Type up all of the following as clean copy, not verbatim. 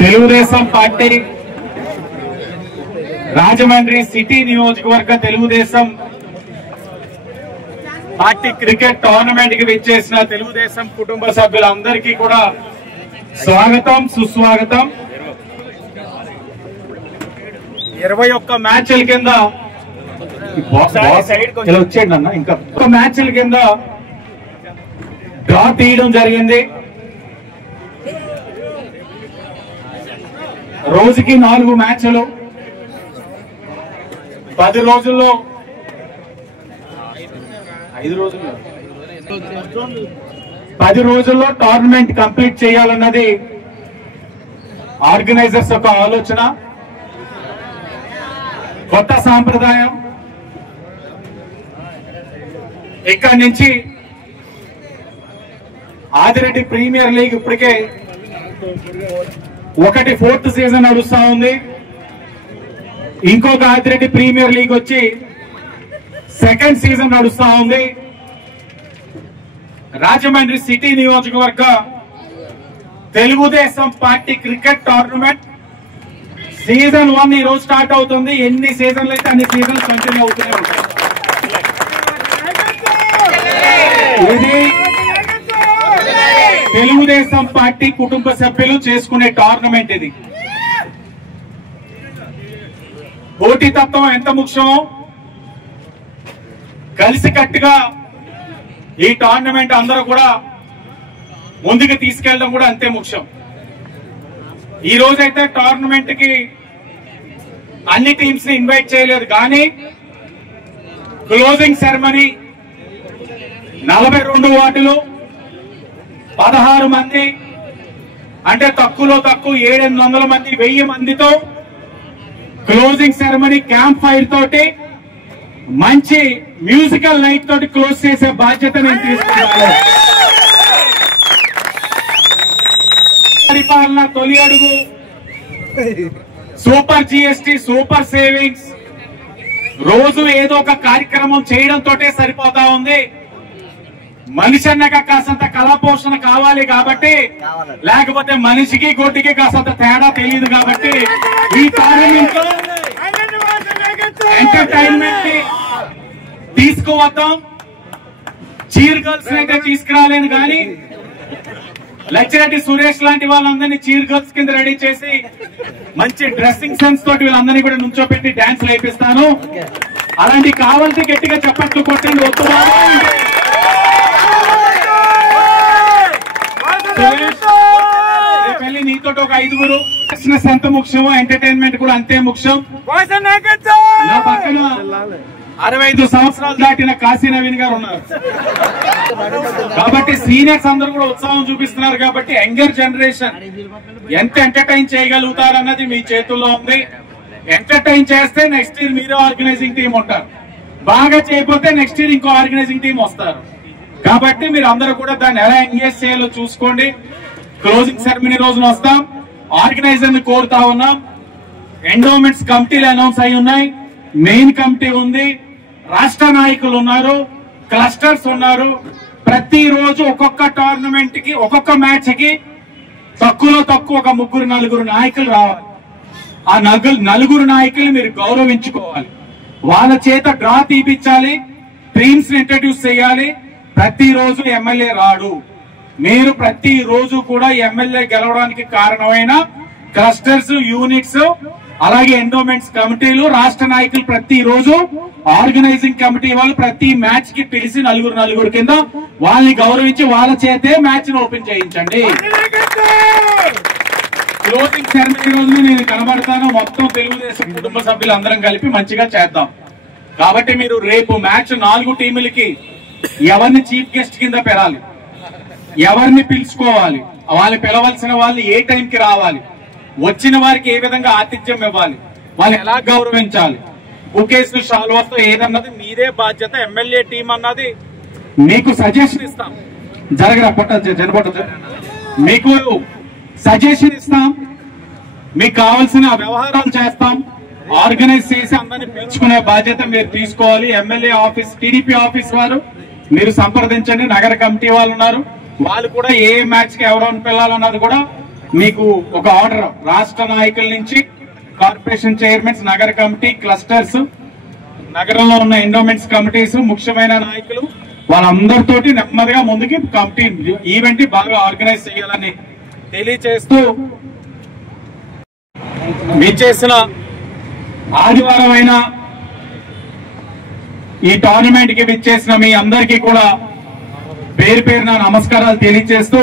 Telugu Desam party Rajahmundry city నియోజకవర్గ Telugu Desam party cricket tournament కి విచ్చేసిన తెలుగుదేశం కుటుంబ సభ్యులందరికీ కూడా స్వాగతం సుస్వాగతం. 21 మ్యాచ్ల కింద వచ్చేయండి అన్న, ఇంకా మ్యాచ్ల కింద డ్రా తీయడం జరిగింది. రోజుకి 4 మ్యాచ్లు, 10 రోజుల్లో 10 రోజుల్లో టోర్నమెంట్ కంప్లీట్ చేయాలన్నది ఆర్గనైజర్స్ యొక్క ఆలోచన, కొత్త సాంప్రదాయం. ఇక్కడి నుంచి ఆదిరెడ్డి ప్రీమియర్ లీగ్ ఇప్పటికే 4th సీజన్ నడుస్తా ఉంది. ఇంకొక ఆదిరెడ్డి ప్రీమియర్ లీగ్ వచ్చి 2nd సీజన్ నడుస్తా ఉంది. రాజమండ్రి సిటీ నియోజకవర్గ Telugu Desam party cricket tournament season 1 ఈ రోజు స్టార్ట్ అవుతుంది. ఎన్ని సీజన్లు అయితే అన్ని సీజన్ కంటిన్యూ అవుతూనే ఉంటాయి. ఇది తెలుగుదేశం పార్టీ కుటుంబ సభ్యులు చేసుకునే టోర్నమెంట్. ఇది పోటీతత్వం ఎంత ముఖ్యమో కలిసికట్టుగా ఈ టోర్నమెంట్ అందరూ కూడా ముందుకు తీసుకెళ్లడం కూడా అంతే ముఖ్యం. ఈ రోజైతే టోర్నమెంట్ కి అన్ని టీమ్స్ ని ఇన్వైట్ చేయలేదు, కానీ క్లోజింగ్ సెరమనీ 42 వార్డులు 16 మంది, అంటే తక్కువలో తక్కువ 700 మంది 1000 మందితో క్లోజింగ్ సెరమనీ క్యాంప్ ఫైర్ తోటి మంచి మ్యూజికల్ నైట్ తోటి క్లోజ్ చేసే బాధ్యత నేను తీసుకున్నాను. పరిపాలన తొలి అడుగు, సూపర్ జిఎస్టి, సూపర్ సేవింగ్స్, రోజు ఏదో ఒక కార్యక్రమం చేయడంతో సరిపోతా ఉంది. మనిషి అన్నాక కాసంత కళాపోషణ కావాలి కాబట్టి, లేకపోతే మనిషికి గొడ్డికి కాసంత తేడా తెలియదు కాబట్టి ఈ పార్లమెంట్ లో ఎంటర్టైన్మెంట్ తీసుకువద్దాం. చీర్ గర్ల్స్ అయితే తీసుకురాలేను, కానీ లచ్చిరెడ్డి సురేష్ లాంటి వాళ్ళందరినీ చీర్ గర్ల్స్ కింద రెడీ చేసి మంచి డ్రెస్సింగ్ సెన్స్ తోటి వీళ్ళందరినీ కూడా నుంచోపెట్టి డాన్స్ వేపిస్తాను. అలాంటి కావాల్సి గట్టిగా చప్పట్లు కొట్టండి. పెళ్లి నీతో ఒక 5గురు. బిజినెస్ ఎంత ముఖ్యమో ఎంటర్టైన్మెంట్ కూడా అంతే ముఖ్యం. నా పక్కన 65 సంవత్సరాలు దాటిన కాశీ నవీన్ గారు ఉన్నారు కాబట్టి సీనియర్స్ అందరూ కూడా ఉత్సాహం చూపిస్తున్నారు. కాబట్టి యంగర్ జనరేషన్ ఎంత ఎంటర్టైన్ చేయగలుగుతారన్నది మీ చేతుల్లో ఉంది. ఎంటర్టైన్ చేస్తే నెక్స్ట్ ఇయర్ మీరే ఆర్గనైజింగ్ టీం ఉంటారు, బాగా చేయకపోతే నెక్స్ట్ ఇయర్ ఇంకో ఆర్గనైజింగ్ టీం వస్తారు. కాబట్టి మీరు అందరూ కూడా దాన్ని ఎలా ఎంగేజ్ చేయాలో చూసుకోండి. క్లోజింగ్ సెరమనీ రోజున వస్తాం. ఆర్గనైజర్ ని కోరుతా ఉన్నాం. ఎండోమెంట్స్ కమిటీలు అనౌన్స్ అయి ఉన్నాయి, మెయిన్ కమిటీ ఉంది, రాష్ట్ర నాయకులు ఉన్నారు, క్లస్టర్స్ ఉన్నారు. ప్రతిరోజు ఒక్కొక్క టోర్నమెంట్ కి ఒక్కొక్క మ్యాచ్ కి తక్కువలో తక్కువ ఒక 3-4 నాయకులు రావాలి. ఆ 4 నాయకులు మీరు గౌరవించుకోవాలి. వాళ్ళ చేత డ్రా తీపించాలి, టీమ్స్ ని ఇంట్రడ్యూస్ చేయాలి. ప్రతిరోజు ఎమ్మెల్యే రాడు. మీరు ప్రతిరోజు కూడా ఎమ్మెల్యే గెలవడానికి కారణమైన క్లస్టర్స్, యూనిట్స్, అలాగే ఎండోమెంట్స్ కమిటీలు, రాష్ట్ర నాయకులు ప్రతిరోజు ఆర్గనైజింగ్ కమిటీ వాళ్ళు ప్రతి మ్యాచ్ కి పిలిచి 4 కింద వాళ్ళని గౌరవించి వాళ్ళ చేతే మ్యాచ్ ని ఓపెన్ చేయించండి. క్లోజింగ్ సెరమనీ రోజున నేను కనబడతాను. మొత్తం తెలుగుదేశం కుటుంబ సభ్యులు అందరం కలిపి మంచిగా చేద్దాం. కాబట్టి మీరు రేపు మ్యాచ్ 4 టీములకి ఎవరిని చీఫ్ గెస్ట్ కింద పెరాలి, ఎవరిని పిలుచుకోవాలి, వాళ్ళు పిలవలసిన వాళ్ళు ఏ టైంకి రావాలి, వచ్చిన వారికి ఏ విధంగా ఆతిథ్యం ఇవ్వాలి, వాళ్ళు ఎలా గౌరవించాలి, బుకేస్ షాల్వాస్తో ఏదన్నది మీదే బాధ్యత. ఎమ్మెల్యే టీం అన్నది మీకు సజెషన్ ఇస్తాం. మీకు సజెషన్ ఇస్తాం, మీకు కావాల్సిన వ్యవహారాలు చేస్తాం. ఆర్గనైజ్ చేసి అందరినీ పిలుచుకునే బాధ్యత మీరు తీసుకోవాలి. ఎమ్మెల్యే ఆఫీస్, టీడీపీ ఆఫీస్ వారు మీరు సంప్రదించండి. నగర కమిటీ వాళ్ళు ఉన్నారు, వాళ్ళు కూడా ఏ మ్యాచ్ కి ఎవరెవరిని పిల్లాలన్నది కూడా మీకు ఒక ఆర్డర్ రాష్ట్ర నాయకుల నుంచి కార్పొరేషన్ చైర్మన్స్, నగర కమిటీ, క్లస్టర్స్, నగరంలో ఉన్న ఎండోమెంట్స్ కమిటీస్, ముఖ్యమైన నాయకులు వాళ్ళందరితోటి నెమ్మదిగా ముందుకి కమిటీ ఈవెంట్ బాగా ఆర్గనైజ్ చేయాలని తెలియజేస్తూ విచ్చేసిన ఆదివారం అయిన ఈ టోర్నమెంట్ కి విచ్చేసిన మీ అందరికీ కూడా పేరు పేరున నమస్కారాలు తెలియజేస్తూ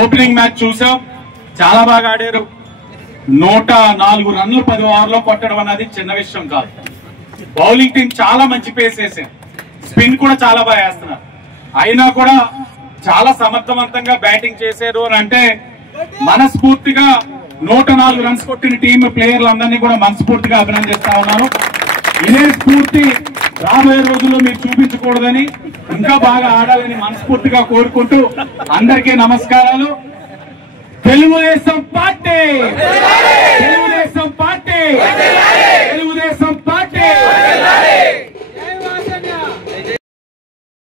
ఓపెనింగ్ మ్యాచ్ చూసాం, చాలా బాగా ఆడారు. 104 రన్లు 10 ఓవర్లో కొట్టడం అన్నది చిన్న విషయం కాదు. బౌలింగ్ టీం చాలా మంచి పేస్ వేసారు, స్పిన్ కూడా చాలా బాగా వేస్తున్నారు. అయినా కూడా చాలా సమర్థవంతంగా బ్యాటింగ్ చేశారు అని అంటే మనస్ఫూర్తిగా 104 రన్స్ కొట్టిన టీం ప్లేయర్లందరినీ కూడా మనస్ఫూర్తిగా అభినందిస్తా ఉన్నాను. ఇదే స్ఫూర్తి రాబోయే రోజుల్లో మీరు చూపించకూడదని, ఇంకా బాగా ఆడాలని మనస్ఫూర్తిగా కోరుకుంటూ అందరికీ నమస్కారాలు. తెలుగుదేశం పార్టీ